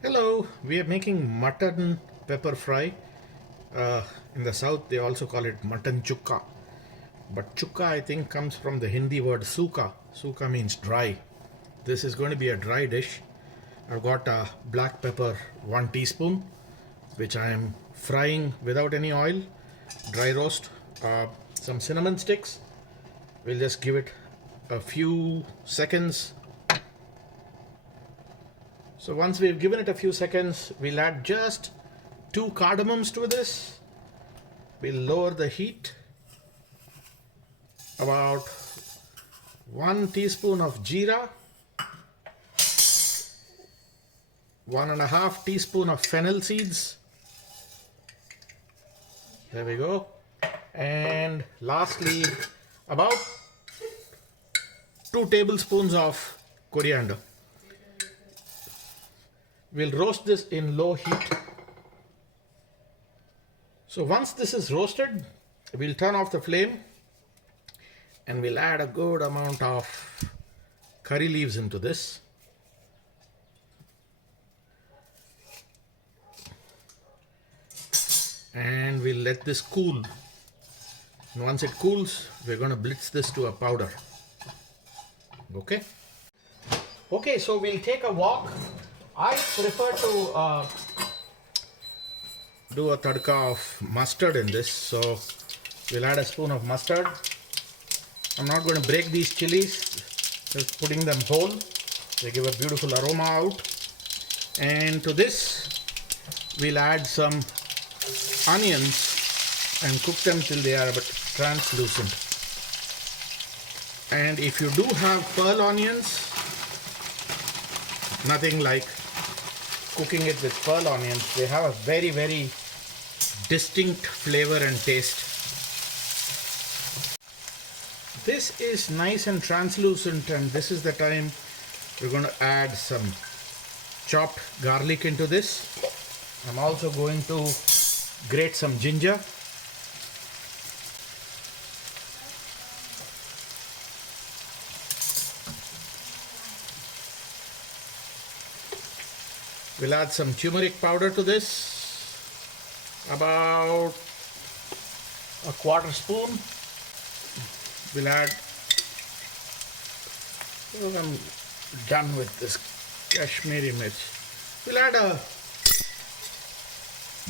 Hello, we are making mutton pepper fry. In the south, they also call it mutton chukka. But chukka, I think, comes from the Hindi word suka. Suka means dry. This is going to be a dry dish. I've got black pepper 1 teaspoon, which I am frying without any oil, dry roast. Some cinnamon sticks. We'll just give it a few seconds. So once we've given it a few seconds, we'll add just 2 cardamoms to this. We'll lower the heat. About 1 teaspoon of jeera, 1.5 teaspoon of fennel seeds. There we go. And lastly, about 2 tablespoons of coriander. We'll roast this in low heat. So once this is roasted, we'll turn off the flame and we'll add a good amount of curry leaves into this. And we'll let this cool. And once it cools, we're going to blitz this to a powder. Okay? Okay, so we'll take a wok. I prefer to do a tadka of mustard in this, so we'll add a spoon of mustard. I'm not going to break these chilies, just putting them whole. They give a beautiful aroma out. And to this, we'll add some onions and cook them till they are a bit translucent. And if you do have pearl onions, nothing like cooking it with pearl onions. They have a very, very distinct flavor and taste. This is nice and translucent, and this is the time we're going to add some chopped garlic into this. I'm also going to grate some ginger. We'll add some turmeric powder to this, about a 1/4 spoon. We'll add, well, I'm done with this Kashmiri mirch. We'll add a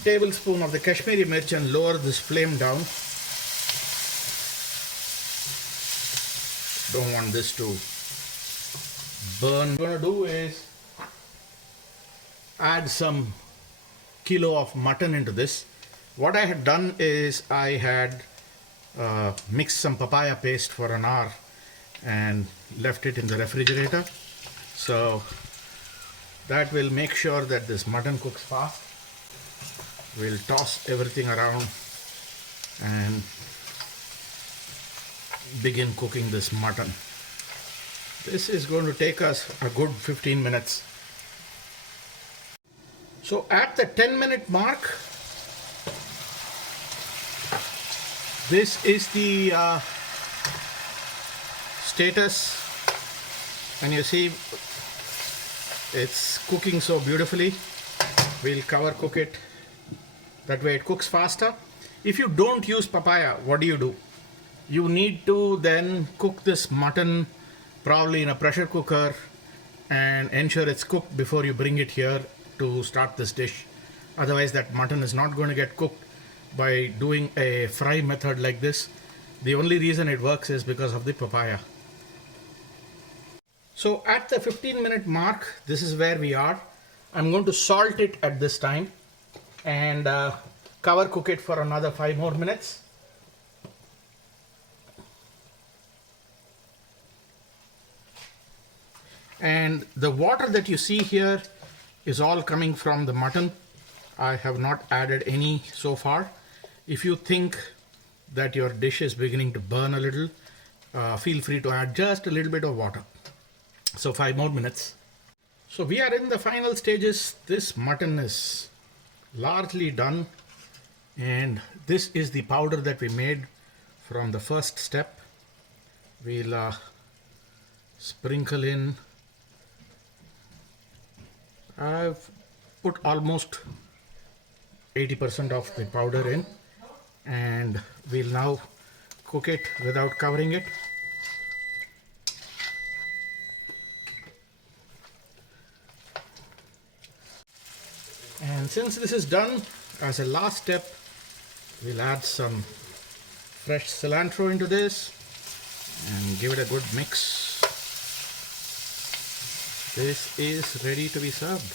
tablespoon of the Kashmiri mirch and lower this flame down. Don't want this to burn. What I'm going to do is add some kilo of mutton into this. What I had done is I had mixed some papaya paste for an hour and left it in the refrigerator. So that will make sure that this mutton cooks fast. We'll toss everything around and begin cooking this mutton. This is going to take us a good 15 minutes. So at the 10-minute mark, this is the status, and you see it's cooking so beautifully. We'll cover cook it, that way it cooks faster. If you don't use papaya, what do? You need to then cook this mutton probably in a pressure cooker and ensure it's cooked before you bring it here to start this dish. Otherwise that mutton is not going to get cooked by doing a fry method like this. The only reason it works is because of the papaya. So at the 15-minute mark, this is where we are. I'm going to salt it at this time and cover cook it for another 5 more minutes. And the water that you see here is all coming from the mutton. I have not added any so far. If you think that your dish is beginning to burn a little, feel free to add just a little bit of water. So 5 more minutes. So we are in the final stages. This mutton is largely done, and this is the powder that we made from the first step. We'll sprinkle in. I've put almost 80% of the powder in, and we'll now cook it without covering it. And since this is done, as a last step, we'll add some fresh cilantro into this and give it a good mix. This is ready to be served.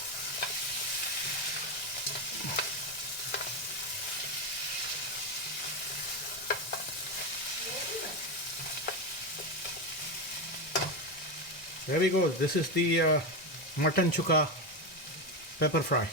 There we go. This is the mutton chukka pepper fry.